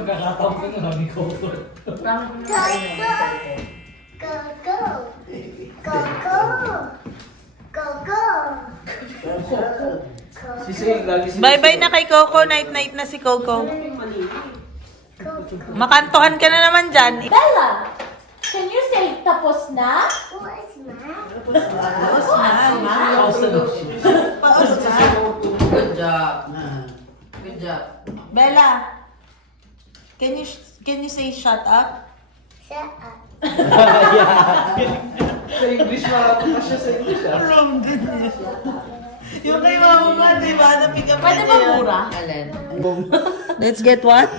Pagkakataon ko na ni Coco. Bye-bye na kay Coco. Night-night na si Coco. Makantohan ka na naman dyan. Bella, can you say tapos na? Paos na. Paos na. Good job. Good job. Bella, can you say shut up? Sa English, marami pa siya sa English. Wrong din niya. Yung kay mama nga, di ba? Napick up Pwede ba mura? Alin? Let's get what?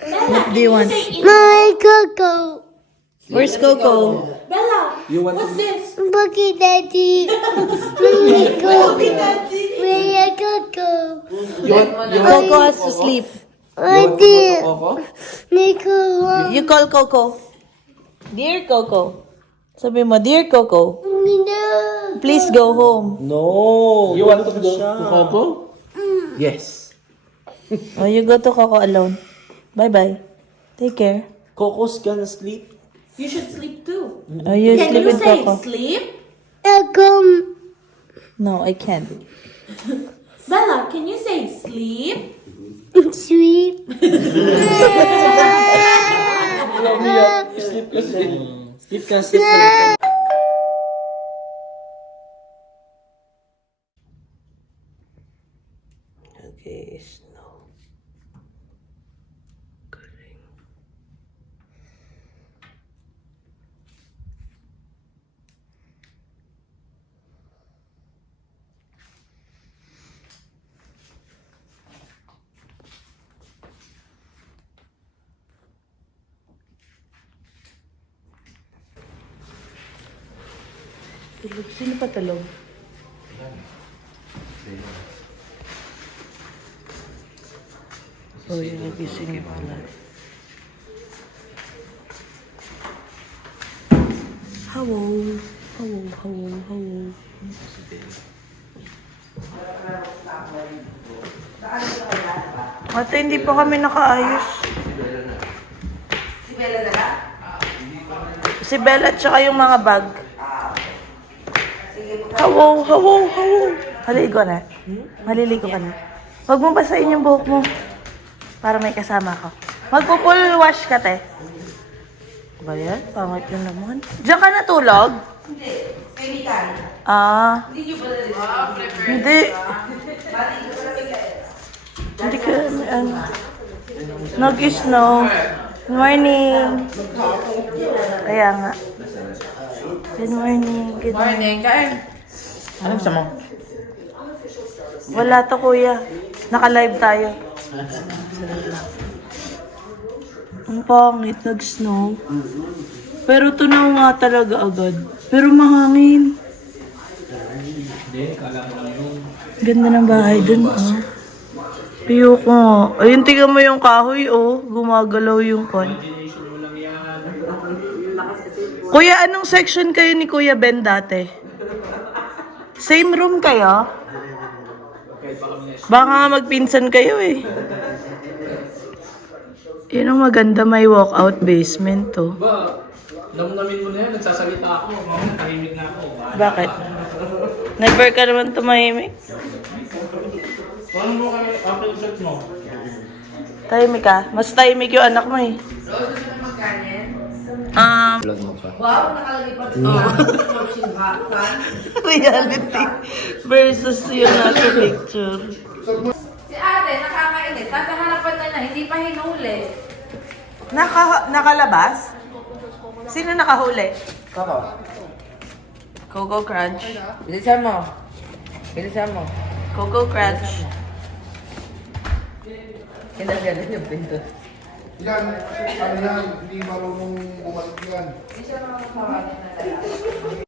Bella, do you want? say My Coco. Where's Coco? Bella, You want what's this? Boogie Daddy. My Coco. My Coco. Coco has to sleep. My dear. Coco? Nico. You call Coco. Dear Coco. Sabi mo, Dear Coco, No. please go home. No. You want to go to Coco? Yes. Oh, you go to Coco alone. Bye-bye. Take care. Coco's gonna sleep. You should sleep too. Oh, you Can sleep you with say Coco. sleep? Welcome. No, I can't. Bella, can you say sleep? Sweet. Sleep ka, sleep. Sleep ka, sleep. Okay, snow. Galing. Tulog. Sino pa tulog? Oh, yung nagising niya pala. Hello. Hello, hello, hello. Ate, hindi pa kami nakaayos. Si Bella tsaka yung mga bag. Hello, hello, hello. Maliligo na. Maliligo ka na. Huwag mo basahin yung buhok mo. Para may kasama ko. Magpo-full wash ka, te. Ba yan? Pangit yun naman. Diyan ka natulog? Hindi. Kaibigan. Ah. Hindi nyo ba na Hindi. Hindi ka, ano. Nag-snow. Good morning. Kaya nga. Good morning. Good morning. Kain. Anong gusto mo? Wala to, kuya. Naka-live tayo. Ang pangit, nag-snow. Pero tunaw nga talaga agad. Pero mahangin. Ganda ng bahay dun, oh. Piyo ko. Ayun, tingnan mo yung kahoy, oh. Gumagalaw yung kon. Kuya, anong section kayo ni Kuya Ben dati? Same room kayo? Baka nga magpinsan kayo eh. Yun ang maganda, may walkout basement to. Ba, damdamin mo na yan. Nagsasalita ako. Mamaya tahimik na ako. Bakit? Never ka naman tumahimik? Paano mo kami after search mo? Tahimik ka? Mas tahimik yung anak mo eh. Vlog mo pa. Wow, nakalagay pa ito. Reality versus yung nasa picture. Si ate, nakakainis. Nasa harapan na hindi pa hinuli. Nakalabas? Sino nakahuli? Kako. Coco Crunch. Bilisan mo. Bilisan mo. Coco Crunch. Kinagalan yung pinto. Yan, ano yan, hindi marunong bumalik yan. Hindi siya makakawalan na talaga.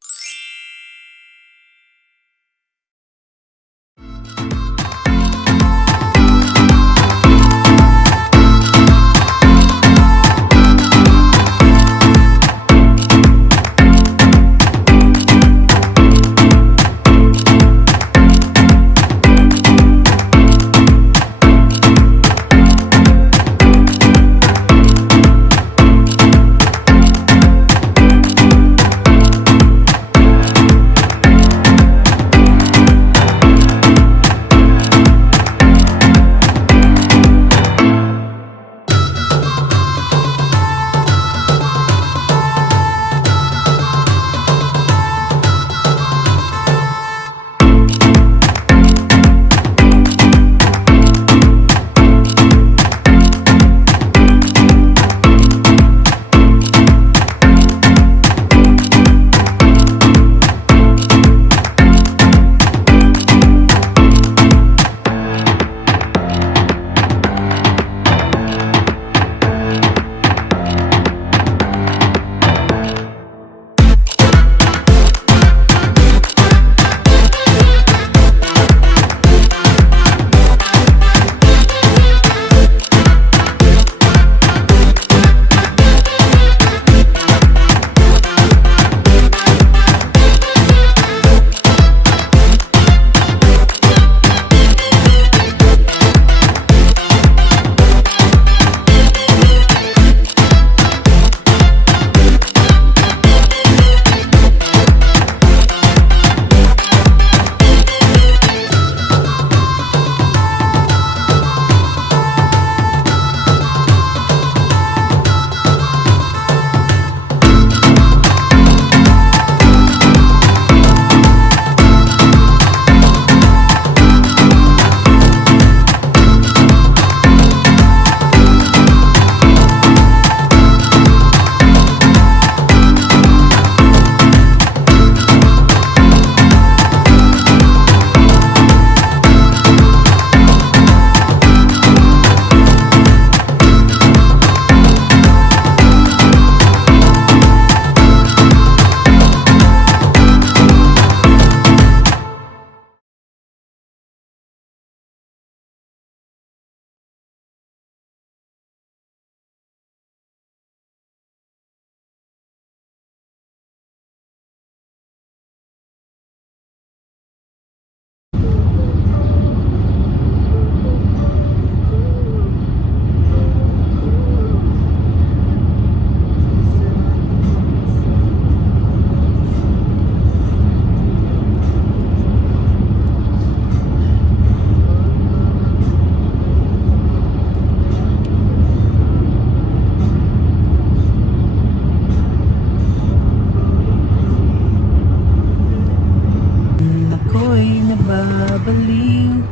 baliw,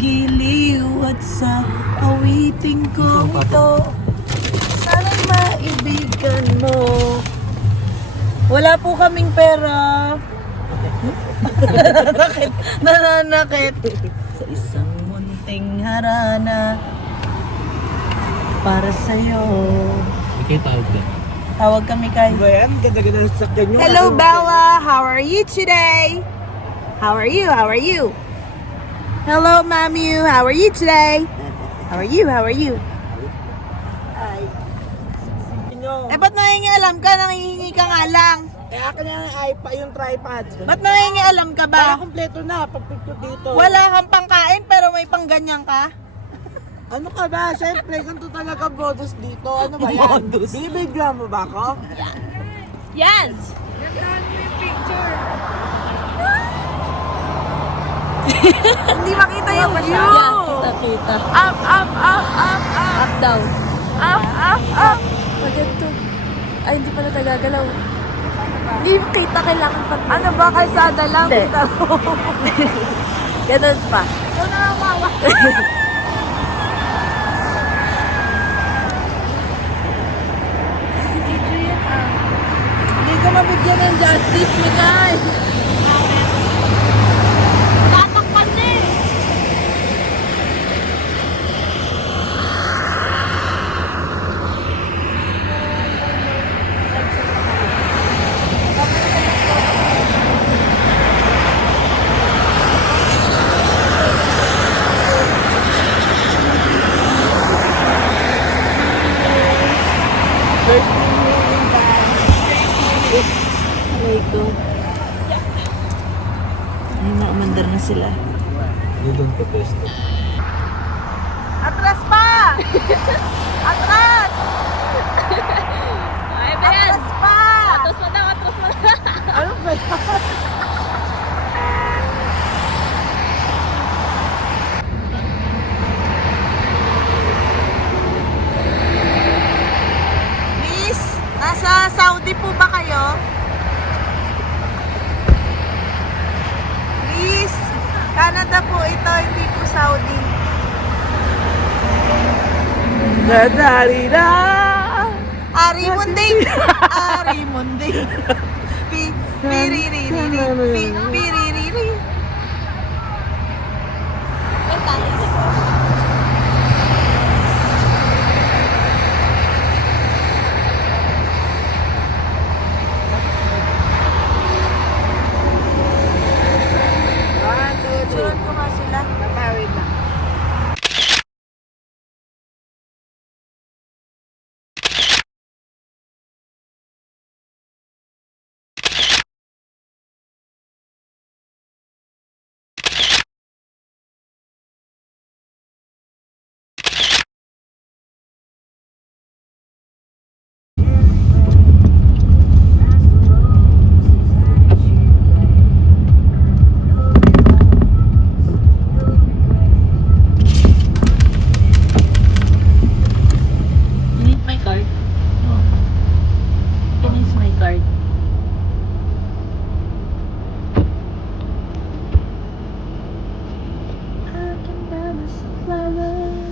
giliw at sa awiting ko ito. Sana'y maibigan mo. Wala po kaming pera. Nananakit sa isang munting harana para sa'yo. Ikay tawag ka. Tawag kami kay... Hello Bella, how are you today? How are you? How are you? Hello Mamu, how are you today? How are you? How are you? Eh, ba't nangingialam ka? Nangihingi ka nga lang. Eh, akin na yung tripod. Ba't nangingialam ka Para ba? kompleto na, pag-picture dito. Wala kang pangkain pero may pangganyan ka? Ano ka ba? Siyempre, ganito talaga bonus dito. Ano ba yan? Binibigyan mo ba ako? Yes. Hindi makita yung view. Kita. Up, up, up, up, up. Up, down. Up, up, up. Maganto. Ay, hindi pala tagagalaw. Hindi kita, kailangan pa. Ano ba? Kalsada lang? Hindi. Kita mo. Ganun pa. Ito na ang mawa. Hindi ko mabigyan ng justice, Miguel. Tatakpan na eh. Alay ko. Ay, naumandar na sila. Doon ka pesto. Atras pa! Atras! Ay, ba yan? Atras pa! Atras mo daw, atras mo daw. Ano ba yan? Miss, nasa Saudi po ba kayo? Miss, Canada po ito, hindi po Saudi. Dadari na! Ari Munding! Ari Munding! Piririri! Piririri! Picturean ko nga sila. Tatawid na. You need my card? Can I use my card? I can buy myself flowers.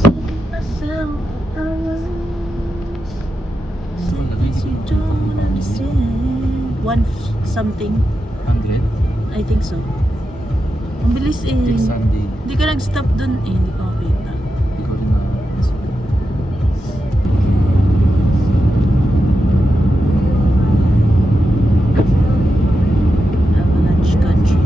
Sing myself flowers. Things you don't understand. Something. 100? I think so. Ang bilis eh. Next Sunday. Hindi ka nag-stop dun eh. Hindi ko makita. Ikaw rin na. Avalanche Country.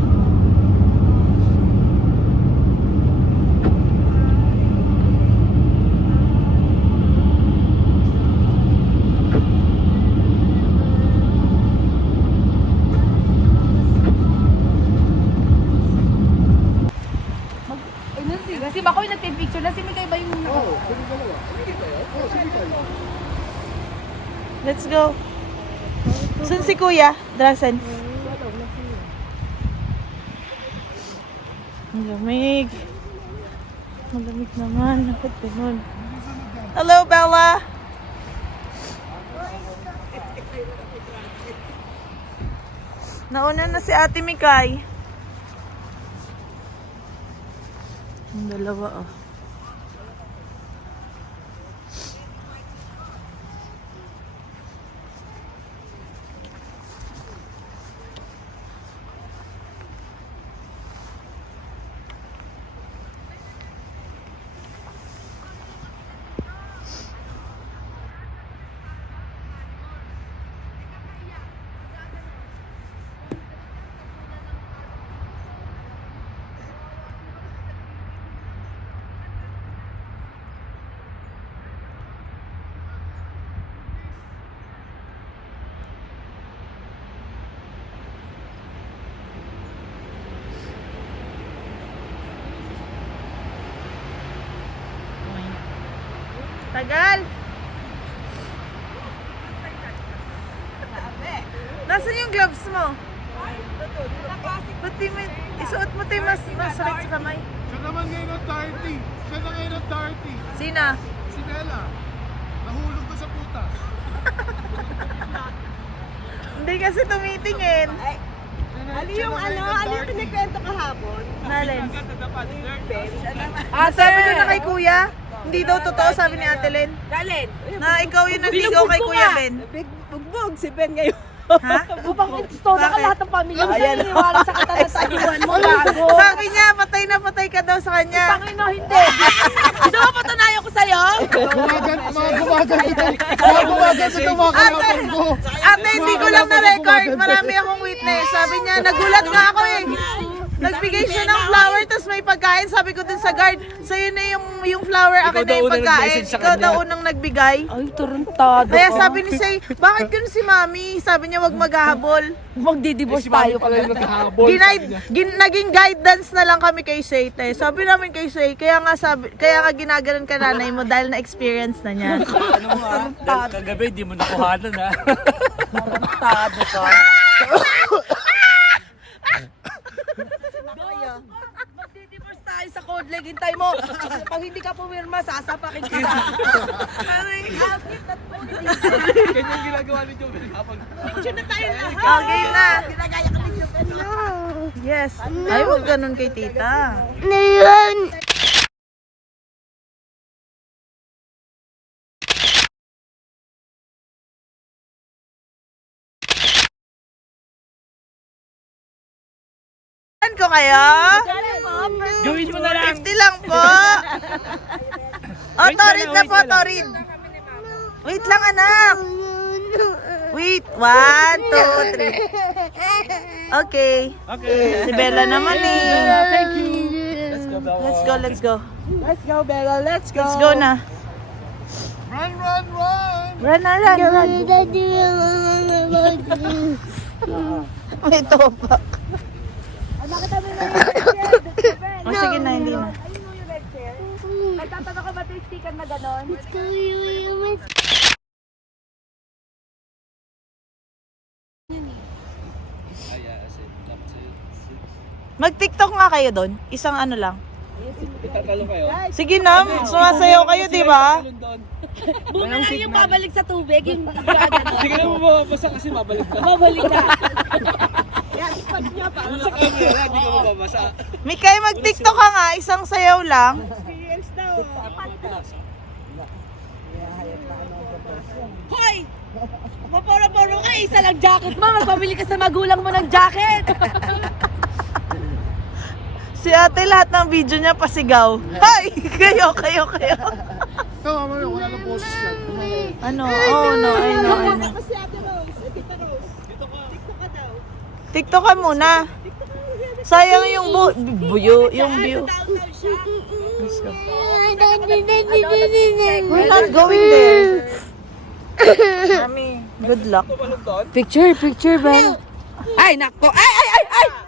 Si Bakoy nagpipicture na si Miguel ba yung... Let's go. Saan si Kuya? Drasan. Malamig. Malamig naman. Bakit ganun? Hello, Bella. Nauna na si Ate Mikay. Ang dalawa, oh. Tagal! Nasaan yung gloves mo? Ba't di mo, isuot mo tayo mas sakit sa kamay? Siya naman ngayon ang dirty. Siya na ngayon ang dirty. Sina? Si Bella. Nahulog ko sa puta. Hindi kasi tumitingin. Yung pinikwento kahapon? Nalin? Sabi nyo na kay Kuya? Hindi daw totoo, sabi ni Ate Len. Dalin. Na ikaw yung nanligaw kay Kuya Ben. Bugbog si Ben ngayon. Ha? Upang istoda ka lahat ng pamilya mo. Naniniwala sa katatayuan mo. Bago. Sabi niya, patay na patay ka daw sa kanya. Pangino, hindi. Gusto mo patunayan ko sa'yo? Mga gumaganto ito mga kalapang ko. Ate, hindi ko lang na-record. Marami akong witness. Sabi niya, nagulat nga ako eh. Nagbigay siya ng flower, tapos may pagkain. Sabi ko dun sa guard, sa'yo na yung flower, akin na yung pagkain. Ikaw daw unang nagbigay. Ay, tarantado. Kaya sabi ni Say, bakit ganun si Mami? Sabi niya, wag maghahabol. Magdidivorce tayo. Naging guidance na lang kami kay Say. Sabi namin kay Say, kaya nga ginaganon ka nanay mo dahil na-experience na niya. Ano mo kagabi di mo nakuhanan ha. Tarantado ka. Magdidivorce tayo sa code leg. Hintay mo. Kasi pag hindi ka pumirma, sasapakin kita. Ganyan ginagawa ni Joel kapag Picture na tayo lahat. Okay na. Ginagaya ka ni Joel. Yes. Ay, wag ganun kay tita. Ngayon. Saan ko kayo? gawin mo na lang. 50 lang po. O, Torid na po, Torid. Wait lang, anak. Wait. 1, 2, 3. Okay. Okay. Si Bella naman eh. Thank you. Let's go, Bella. Let's go, let's go. Let's go, Bella. Let's go. Let's go na. Run, run, run! Run na, run, run. May topak. O, sige na, hindi na. Nagtatanong ka ba ito yung sticker na gano'n? Mag-TikTok nga kayo doon. Isang ano lang. Itatalong kayo. Sige na, sumasayaw kayo, di ba? Bumerang yung babalik sa tubig, yung Hindi ka naman mababasa kasi mabalik ka. babalik ka. Sa camera, hindi ka mababasa. Mikay, mag-TikTok ka nga. Isang sayaw lang. Hoy! Maporo-poro ka, isa lang jacket mo. Magpabili ka sa magulang mo ng jacket. Si ate lahat ng video niya pasigaw. Hay! Kayo. Ito, mamaya, wala nang boses yan. Ano? Oh no, I know. TikTok ka muna. Sayang yung yung view. Let's go. We're not going there. Mami, good luck. Picture, Ben. Ay, nako. Ay!